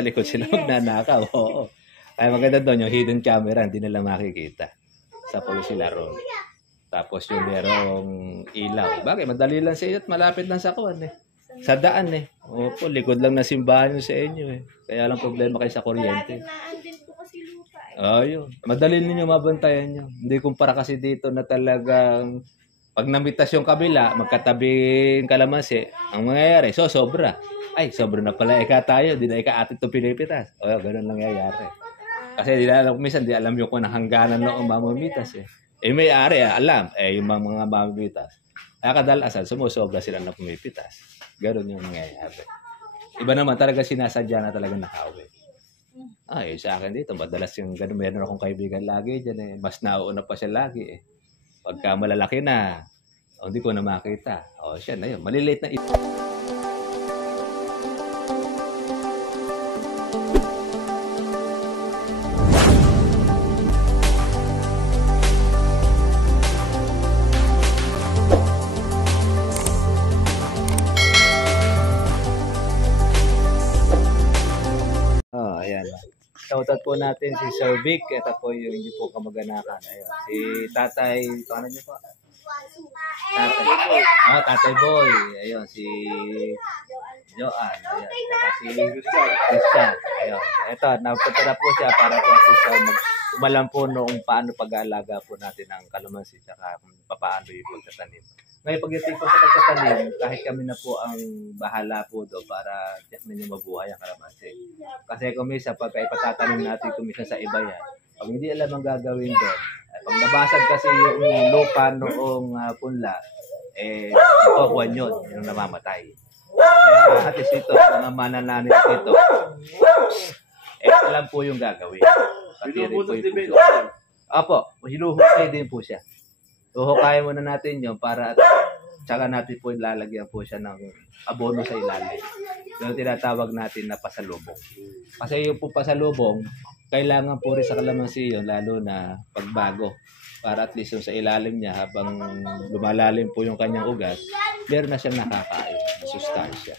sa likod sila magnanakaw. Oo. Kaya maganda doon yung hidden camera, hindi nila makikita. Sa pulo sila ron. Tapos yung merong ilaw. Bagay, madali lang sa inyo at malapit lang sa kuwan eh. Sa daan eh. Opo, likod lang na simbahan yung sa inyo eh. Kaya lang problema kayo sa kuryente. Oh, yun. Madali ninyo mabantayan nyo. Hindi kumpara kasi dito na talagang pag namitas yung kabila, magkatabing kalamansi, ang mangyayari, sobra. Ay, sobra na pala ika tayo. Di na ika atin itong pinipitas. O, ganun nangyayari. Kasi di na alam, minsan di alam yung kung hangganan noong mamamitas eh. Eh may ari, alam. Eh, yung mga mamamitas. Kaya kadalasan, sumusobra sila na pumipitas. Ganun yung nangyayari. Iba naman talaga sinasadya na talaga nakauwi. Ay, sa akin dito, madalas yung gano'n, meron akong kaibigan lagi dyan eh. Mas nauuna pa siya lagi eh. Pagka malalaki na, hindi ko na makita. O siya na yun, malilate na ito. Shoutout po natin si Sir Vic. Ito po yung hindi po kamag-anakan. Ayun. Si Tatay, paano niyo po? Tatay Boy. Tatay Boy. Ayun, si Joan. Ayun. Si Christian. Ayun. Ito, napunta na po siya para po siya umalam po noong paano pag-aalaga po natin ng kalamansi at kung paano yung pagtatanim. Ngayon pagdating po sa pagtatanim, kahit kami na po ang bahala po doon para tiyak ninyo mabuhay ang kalamansi. Kasi kumisa, pagka ipatatanim natin kumisa sa iba yan, pag hindi alam ang gagawin doon, pag nabasag kasi yung lupa noong punla, eh, nakukuhan yun, yung namamatay. At least ito, mga manananis dito, eh, alam po yung gagawin. Pati rin po yung puso. Opo, hinuhukay din po siya. Huhukayin muna natin yun para tsaka natin po ilalagyan po siya ng abono sa ilalim. Yung tinatawag natin na pasalubong. Kasi yung po pasalubong, kailangan po rin sa kalamansi yun, lalo na pagbago. Para at least yung sa ilalim niya, habang lumalalim po yung kanyang ugat, meron na siyang nakakain na sustansya.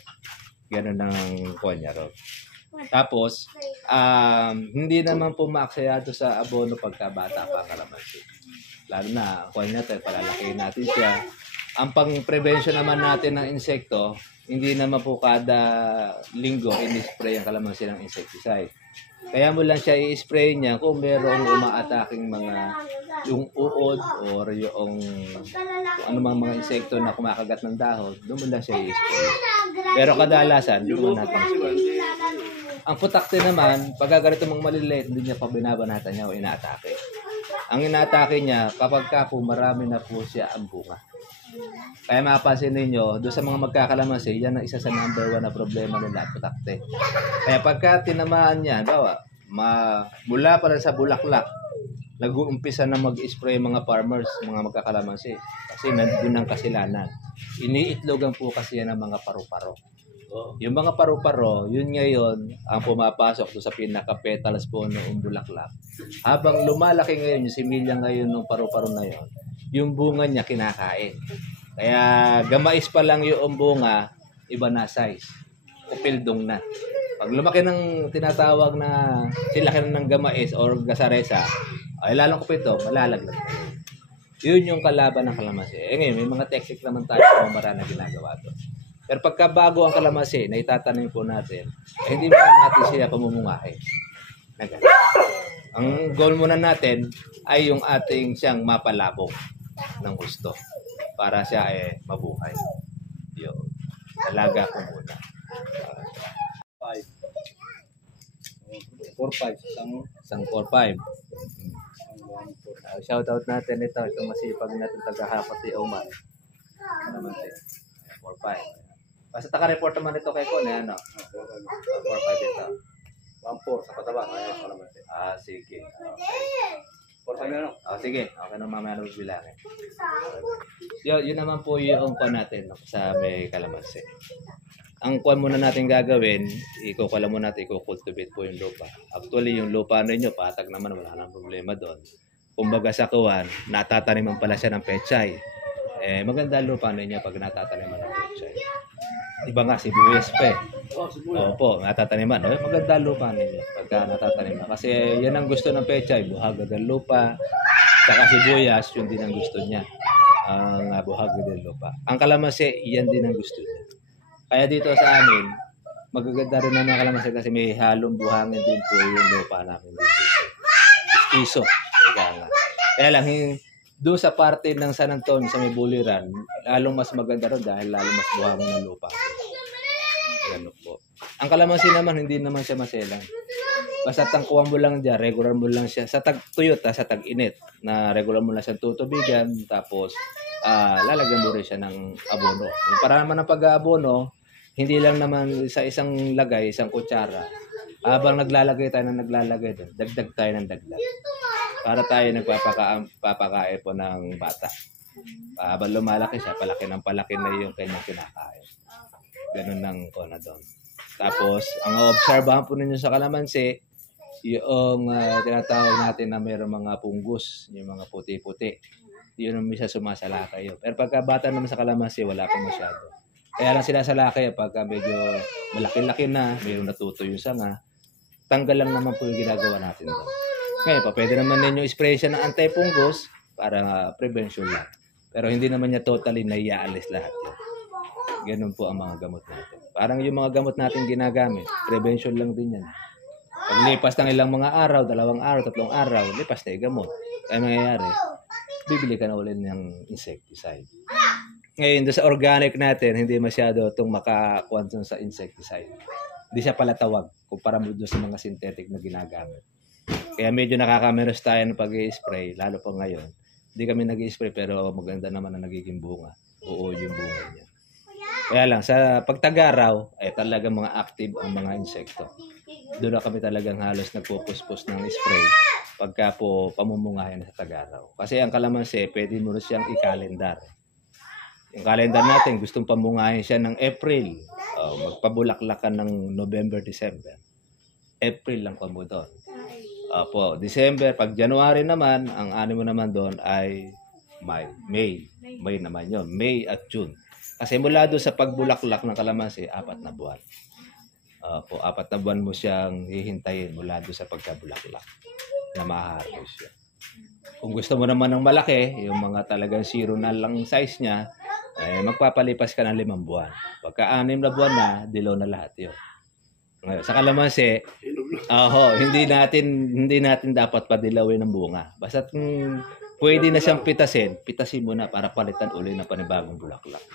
Ganun ang kuha niya ron. Tapos, hindi naman po maaksayado sa abono pagkabata pa kalamansi. Lalo na, kuha natin, palalakihin natin siya. Ang pang-prevention naman natin ng insekto, hindi naman po kada linggo in-spray ang kalamansi ng insecticide. Kaya mo lang siya i-spray niya kung merong umaataking yung uod or yung anumang mga insekto na kumakagat ng dahon, doon mo lang siya i-spray. Pero kadalasan, doon mo natin i-spray. Ang putakte naman, pag ganito mga maliliit, hindi niya pa binabanatan niya o inaatake. Ang inaatake niya, kapag ka po marami na po siya ang bunga. Kaya mapapansin ninyo, doon sa mga magkakalamansi, yan ang isa sa number 1 na problema nila, putakte. Kaya pagka tinamaan niya, mula pa rin sa bulaklak, nag-uumpisa na mag-spray mga farmers, mga magkakalamansi. Kasi nandun ang kasilanan. Iniitlogan po kasi yan ng mga paru-paro. Yung mga paru-paro, yun ngayon ang pumapasok sa pinaka-petals po ng bulaklak. Habang lumalaki ngayon, yung similya ngayon ng paru-paro na yun, yung bunga niya kinakain. Kaya gamais pa lang yung bunga, iba na size. Kupildong na. Pag lumaki ng tinatawag na silaki ng gamais or gasaresa, ay lalong kupito, malalaglag. Yun yung kalaban ng kalamansi. Ngayon, may mga technique naman tayo kung marami na ginagawa doon. Pero pagka bago ang kalamansi na itatanim po natin, hindi mo natin siya pamumungahin. Ang goal muna natin ay yung ating siyang mapalabong ng gusto para siya mabuhay. Yun. Alaga ko muna. 4-5. Isang 4-5. Shoutout natin ito. Ito masipag natin tagahapat si Omar. 4-5. Basta taka-report naman ito kay Kon, ano? 4-5 ito. 1-4 sa pataba. Sige. Okay. 4-5 na, no? Sige. Okay na mamaya na bibilangin. Yun naman po yung kuha natin sa may kalamansi. Ang kuha muna natin gagawin, ikukuha muna natin, ikukultivate po yung lupa. Actually, yung lupa ninyo, patag naman, wala nang problema doon. Kumbaga sa kuwan, natataniman pala siya ng pechay. Maganda lupa ninyo pag natataniman ng pechay. Iba nga, sibuyas pa eh. Opo, natataniman. Maganda lupa ninyo pagka natataniman. Kasi yan ang gusto ng pechay, buhagad ang lupa. Saka sibuyas, yun din ang gusto niya. Ang buhagad ang lupa. Ang kalamansi, yan din ang gusto niya. Kaya dito sa amin, magaganda rin ang mga kalamansi kasi may halong buhangin din po yung lupa namin dito. Piso. Kaya lang, doon sa parte ng San Antonio sa may Buliran, lalong mas maganda rin dahil lalong mas buhangin ng lupa. Ganun po. Ang kalamansi naman, hindi naman siya maselang. Basta tangkuhan mo lang dyan, regular mo lang siya. Sa tag-tuyot, sa tag-init, na regular mo lang siya tutubigan, tapos lalagyan mo rin siya ng abono. Para naman ng pag-aabono, hindi lang naman sa isang lagay, isang kutsara. Habang naglalagay tayo ng naglalagay doon, dagdag tayo ng dagdag. Para tayo nagpapakain po ng bata. Habang lumalaki siya, palaki ng palaki na yung kanyang kinakain. Ganun ng kona doon. Tapos, ang obserbahan po ninyo sa kalamansi, yung tinatawag natin na mayroong mga punggos, yung mga puti-puti. Yun ang misa sumasalakay yun. Pero pagka bata naman sa kalamansi, wala pa masyado. Kaya lang sinasalakay pagka medyo malaki-laki na, mayroong natuto yung sanga, tanggal lang naman po yung ginagawa natin doon. Ngayon pa, pwede naman ninyo spray siya ng anti-punggos para prevention lang. Pero hindi naman niya totally naiaalis lahat yun. Ganun po ang mga gamot natin. Parang yung mga gamot natin ginagamit, prevention lang din yan. Paglipas ng ilang mga araw, 2 araw, 3 araw, lipas na yung gamot. Kaya mangyayari, bibili ka na ulit ng insecticide. Ngayon, doon sa organic natin, hindi masyado itong makakuha sa insecticide. Hindi siya pala tawag kumpara mo doon sa mga synthetic na ginagamit. Kaya medyo nakakaminos tayo ng pag-i-spray, lalo pa ngayon. Hindi kami nag-i-spray pero maganda naman ang nagiging bunga. Oo, yung bunga niya. Kaya lang, sa pagtagaraw, ay talagang mga active ang mga insekto. Doon na kami talagang halos nagpupuspos ng spray pagka po pamumungayan sa tagaraw. Kasi ang kalamansi, pwede mo rin siyang i-calendar. Yung calendar natin, gustong pamungayan siya ng April. Magpabulaklakan ng November, December. April lang po mo doon. Po, December, pag January naman, ang ano mo naman doon ay May. May naman yun. May at June. Kasi mula doon sa pagbulaklak ng kalamansi, 4 na buwan. 4 na buwan mo siyang hihintayin mula doon sa pagkabulaklak na ma-harvest siya. Kung gusto mo naman ng malaki, yung mga talagang 0 na lang size niya, magpapalipas ka ng 5 buwan. Pagka 6 na buwan na, dilaw na lahat yun. Ngayon, sa kalamansi, hindi natin dapat padilawin ng bunga. Basta pwede na siyang pitasin mo na para palitan uli ng panibagong bulaklak.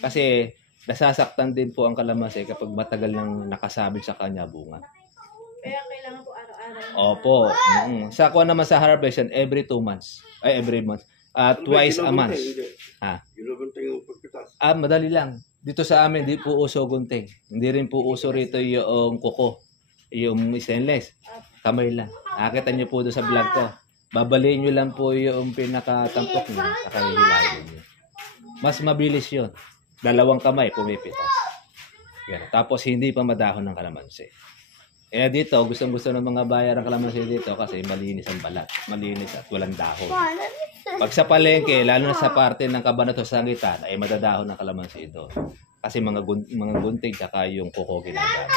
Kasi nasasaktan din po ang kalamansi kapag matagal nang nakasabit sa kanya bunga. Kaya kailangan po araw-araw. Opo. Sa kuha naman sa harvest, every 2 months. Every month. Twice a month. Madali lang. Dito sa amin, di po uso gunting. Hindi rin po uso rito yung kuko. Yung stainless. Kamay lang. Nakita niyo po doon sa vlog ko. Babaliin niyo lang po yung pinakatampok niyo. Nakahihilahin niyo. Mas mabilis yun. 2 kamay pumipitas. Yan. Tapos hindi pa madahon ng kalamansi. Kaya dito, gustong-gusto ng mga bayar ang kalamansi dito kasi malinis ang balat. Malinis at walang dahon. Pag sa palengke, lalo na sa parte ng Cabanatuan sa Sangitan, ay madadahon ng kalamansi ito. Kasi mga gunting tsaka yung kuko ginagamit.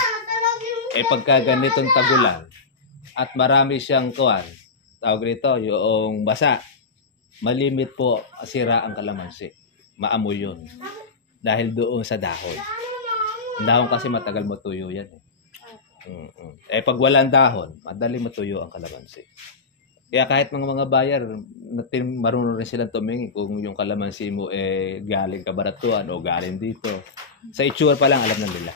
Pagka ganitong tagulan at marami siyang tawag rito, yung basa, malimit po sira ang kalamansi. Maamoy yun. Dahil doon sa dahon. Ang dahon kasi matagal matuyo yan. Pag walang dahon, madali matuyo ang kalamansi. Kaya kahit mga bayar, marunong rin silang tumingin kung yung kalamansi mo galing Cabanatuan o galing dito. Sa itsura pa lang, alam na nila.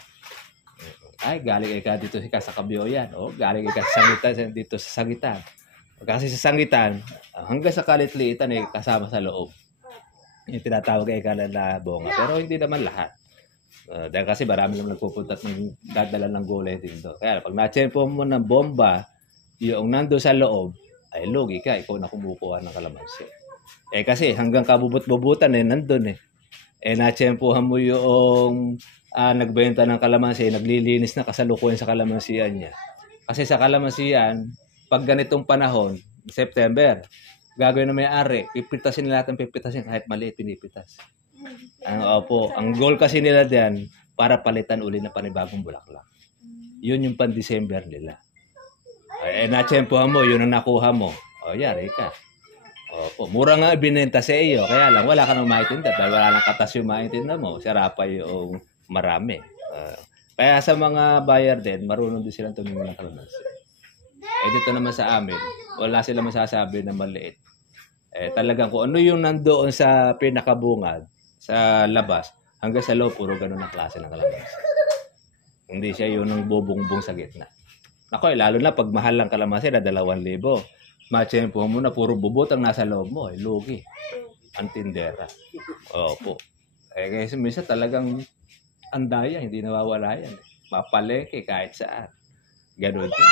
Ay, galing ka dito sa Kabyoyan. O, galing ka sa Sangitan, dito sa Sangitan. Kasi sa Sangitan, hanggang sa kalit-liitan kasama sa loob. Yung tinatawag na bonga. Pero hindi naman lahat. Dahil kasi marami lang nagpupunta at dadala ng gulay dito. Kaya pag na-tsempo mo ng bomba, yung nando sa loob, ay lugi ka, ikaw na kumukuha ng kalamansi. Kasi hanggang kabubut-bubutan nandun na-tsempohan mo yung nagbenta ng kalamansi, naglilinis na kasalukuyan sa kalamansian niya. Kasi sa kalamansian, pag ganitong panahon, September, gagawin na may-ari, pipitasin nila lahat ng pipitasin kahit maliit pinipitas. Opo, ang goal kasi nila diyan para palitan uli na panibagong bulaklak. Yun yung pan-December nila. Na-tsempohan mo, yun ang nakuha mo. O, yari ka. Opo, mura nga ibinenta sa iyo, kaya lang wala ka nang maitinda dahil wala nang katas yung maitinda mo. Sira pa yung marami. Kaya sa mga buyer din, marunong din silang tumingin ng kalamansi. Dito naman sa amin, wala silang masasabi na maliit. Talagang kung ano yung nandoon sa pinakabungad, sa labas, hanggang sa loob, puro ganun ang klase ng kalamansi. Hindi siya yun ang bubungbong sa gitna. Ako, lalo na pag mahal lang kalamansi na 2,000. Matsempo mo na puro bubot ang nasa loob mo. Lugi. Ang tindera. Opo. Kasi minsan talagang andaya, hindi nawawala yan. Mapaleke kahit saan. Ganun din.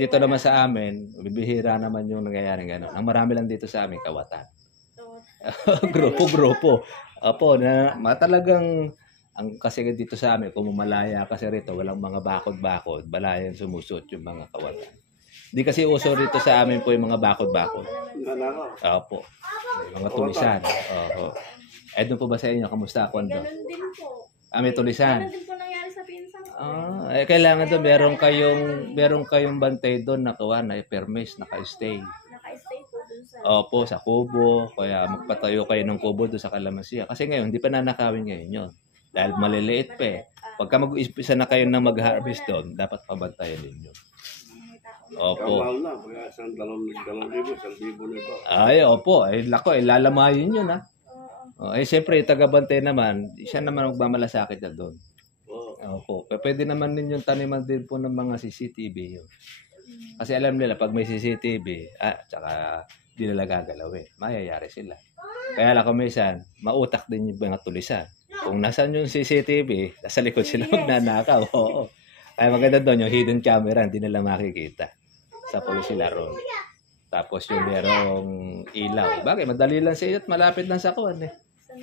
Dito naman sa amin, bibihira naman yung nangyayari gano'n. Ang marami lang dito sa amin, kawatan. Grupo-grupo. Opo, talagang kasi dito sa amin, kung malaya kasi rito, walang mga bakod-bakod, balayan sumusot yung mga kawatan. Di kasi uso rito sa amin po yung mga bakod-bakod. Opo. Yung mga tulisan. Opo. Doon po ba sa inyo? Kamusta ako? Ganun din po. May tulisan. Ganun din po nangyari sa pinsan ko. Kailangan doon, meron kayong bantay doon na kuha na permis, naka-stay. Naka-stay po dun sa... Opo, sa kubo. Kaya magpatayo kayo ng kubo doon sa kalamansiya. Kasi ngayon, hindi pa nanakawin ngayon yun. Dahil maliliit pa eh. Pagka mag-uispisa na kayo na mag-harvest doon, dapat pabantayan ninyo. Opo. Kamahal na, kaya isang 2,000, 1,000 na ito. Opo. Lako, lalamayin yun, ha? Siyempre, yung taga-bantay naman, siya naman magmamalasakit na doon. Opo. Pwede naman ninyong taniman din po ng mga CCTV yun. Kasi alam nila, pag may CCTV, tsaka di nila gagalawin, mayayari sila. Kaya lang kumisan, mautak din yung mga tulisan. Kung nasan yung CCTV, nasa likod sila magnanakaw. Oo. Ay maganda doon, yung hidden camera, hindi nila makikita. Sa pulo sila ron. Tapos yung merong ilaw. Bagay, madali lang sa inyo at malapit lang sa kuwan eh.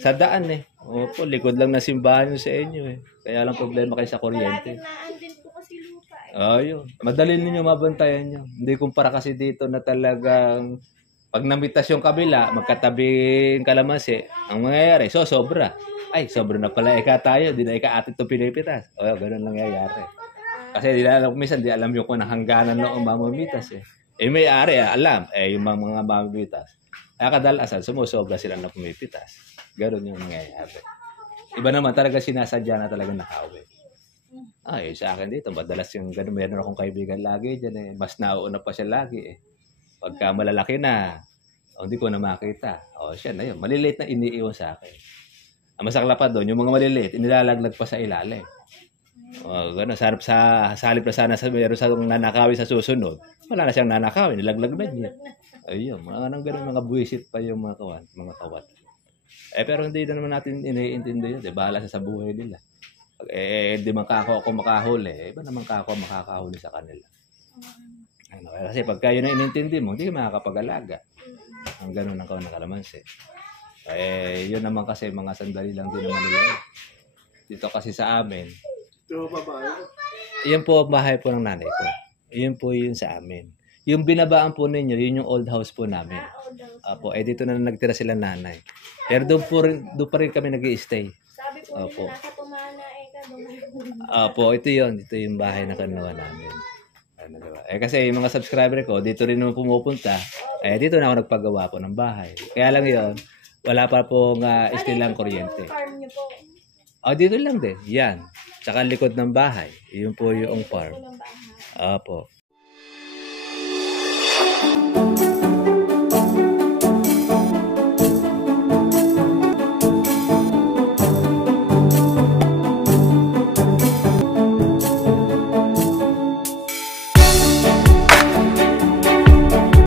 Sa daan eh. Opo, likod lang na simbahan yung sa inyo eh. Kaya lang problema kayo sa kuryente. Kalagitnaan din po kasi lupa eh. Yun. Madali ninyo mabantayan nyo. Hindi kumpara kasi dito na talagang pag namitas yung kabila, magkatabing kalamansi, ang mangyayari, sobra. Ay, sobra na pala tayo, di na atin itong pinipitas. Ganun lang nangyayari. Kasi di alam, minsan di alam yung kung hangganan noong mamamitas eh. May-ari, alam, yung mga mamamitas. Kaya kadalasan, sumusobra sila na pumipitas. Ganun yung nangyayari. Iba naman talaga sinasadya na talaga nakawin. Sa akin dito, madalas yung ganun. Meron akong kaibigan lagi dyan eh. Mas nauuna pa siya lagi eh. Pagka malalaki na, hindi ko na makita. Siya na yun. Maliliit na iniiwan sa akin. Ang masakla pa doon, yung mga maliliit, inilalaglag pa sa ilalim. Gano'n, sa halip na sana meron sa nanakawin sa susunod, wala na siyang nanakawin, nilaglag na niya. Ayun, mga gano'n, mga buwisit pa yung mga kawat. Pero hindi na naman natin iniintindi yun. Bahala sa buhay nila. Hindi man ako makahuli, iba naman ako makakahuli sa kanila. Kasi pagka yun na inintindi mo, hindi ka makakapag-alaga. Ang gano'n ang kawan ng kalamansi. Yun naman kasi mga sandali lang din naman nila. Dito kasi sa amin, yan po ang bahay po ng nanay ko. Yun po yun sa amin. Yung binabaan po ninyo, yun yung old house po namin. Opo, dito na nagtira sila nanay. Pero doon pa rin kami nag-i-stay. Sabi po nila, nakatumana Opo, ito yun. Ito yung bahay na kanuwa namin. Kasi yung mga subscriber ko, dito rin naman pumupunta. Dito na ako nagpagawa po ng bahay. Kaya lang yun, wala pa pong istilang kuryente. Farm niyo po? Dito lang din. Yan. Tsaka likod ng bahay. Yun po yung farm. Opo.